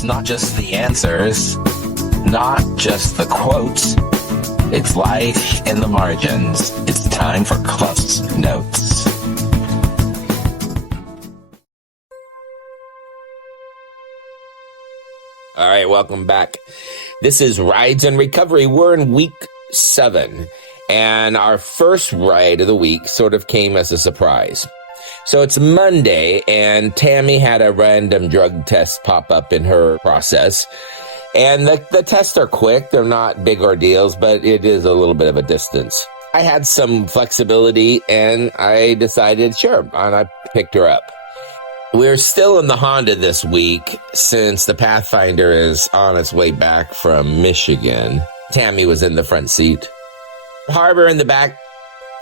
It's not just the answers, not just the quotes. It's life in the margins. It's time for CluffsNotes. All right, welcome back. This is Rides and Recovery. We're in week 7, and our first ride of the week sort of came as a surprise. So it's Monday, and Tammy had a random drug test pop up in her process. And the tests are quick. They're not big ordeals, but it is a little bit of a distance. I had some flexibility, and I decided, sure, and I picked her up. We're still in the Honda this week since the Pathfinder is on its way back from Michigan. Tammy was in the front seat. Harbor in the back,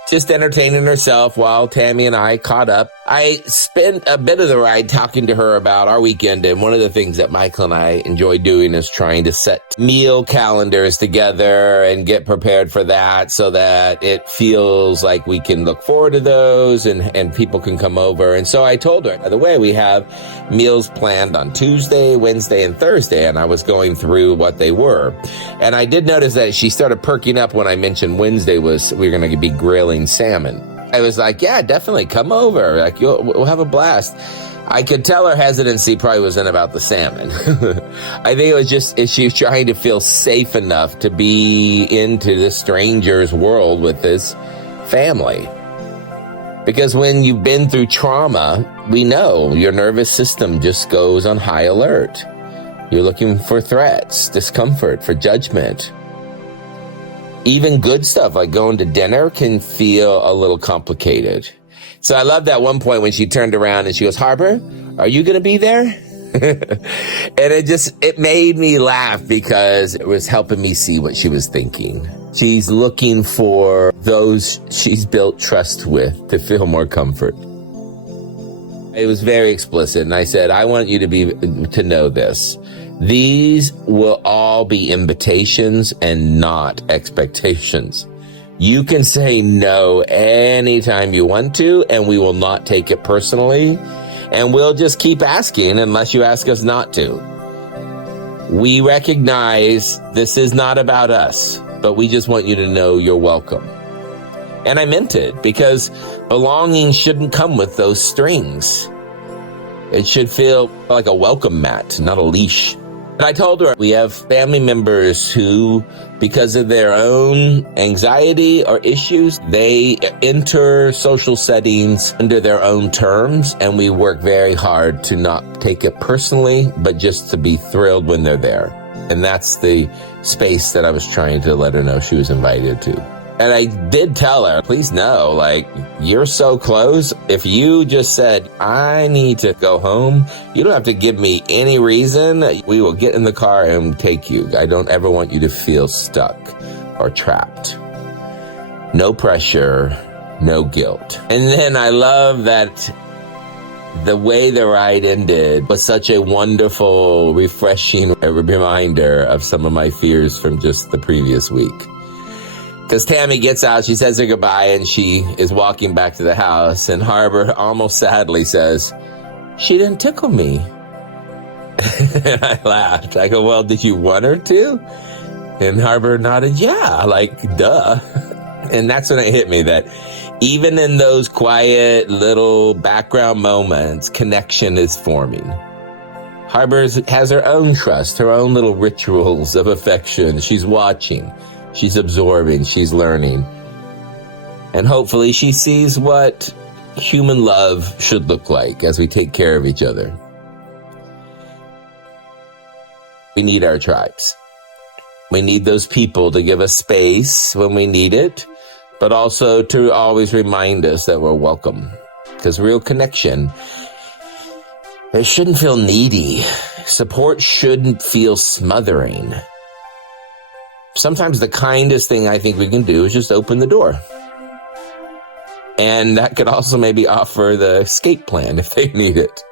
just entertaining herself while Tammy and I caught up. I spent a bit of the ride talking to her about our weekend, and one of the things that Michael and I enjoy doing is trying to set meal calendars together and get prepared for that so that it feels like we can look forward to those and people can come over. And so I told her, by the way, we have meals planned on Tuesday, Wednesday, and Thursday, and I was going through what they were. And I did notice that she started perking up when I mentioned Wednesday we were going to be grilling salmon. I was like, yeah, definitely come over. Like, we'll have a blast. I could tell her hesitancy probably wasn't about the salmon. I think it was just she was trying to feel safe enough to be into this stranger's world with this family. Because when you've been through trauma, we know your nervous system just goes on high alert. You're looking for threats, discomfort, for judgment. Even good stuff like going to dinner can feel a little complicated. So I love that one point when she turned around and she goes, Harbor, are you going to be there? And it made me laugh because it was helping me see what she was thinking. She's looking for those she's built trust with to feel more comfort. It was very explicit, and I said, I want you to know this. These will all be invitations and not expectations. You can say no anytime you want to, and we will not take it personally, and we'll just keep asking unless you ask us not to. We recognize this is not about us, but we just want you to know you're welcome. And I meant it, because belonging shouldn't come with those strings. It should feel like a welcome mat, not a leash. And I told her we have family members who, because of their own anxiety or issues, they enter social settings under their own terms, and we work very hard to not take it personally, but just to be thrilled when they're there. And that's the space that I was trying to let her know she was invited to. And I did tell her, please know, like, you're so close. If you just said, I need to go home, you don't have to give me any reason. We will get in the car and take you. I don't ever want you to feel stuck or trapped. No pressure, no guilt. And then I love that the way the ride ended was such a wonderful, refreshing reminder of some of my fears from just the previous week. Because Tammy gets out, she says her goodbye, and she is walking back to the house, and Harbor almost sadly says, she didn't tickle me. And I laughed. I go, well, did you want her to? And Harbor nodded, yeah, like, duh. And that's when it hit me that even in those quiet little background moments, connection is forming. Harbor has her own trust, her own little rituals of affection. She's watching. She's absorbing, she's learning. And hopefully she sees what human love should look like as we take care of each other. We need our tribes. We need those people to give us space when we need it, but also to always remind us that we're welcome. Because real connection, it shouldn't feel needy. Support shouldn't feel smothering. Sometimes the kindest thing I think we can do is just open the door. And that could also maybe offer the escape plan if they need it.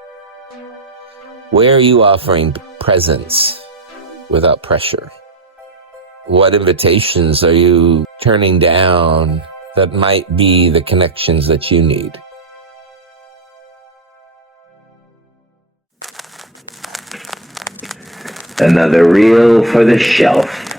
Where are you offering presence without pressure? What invitations are you turning down that might be the connections that you need? Another reel for the shelf.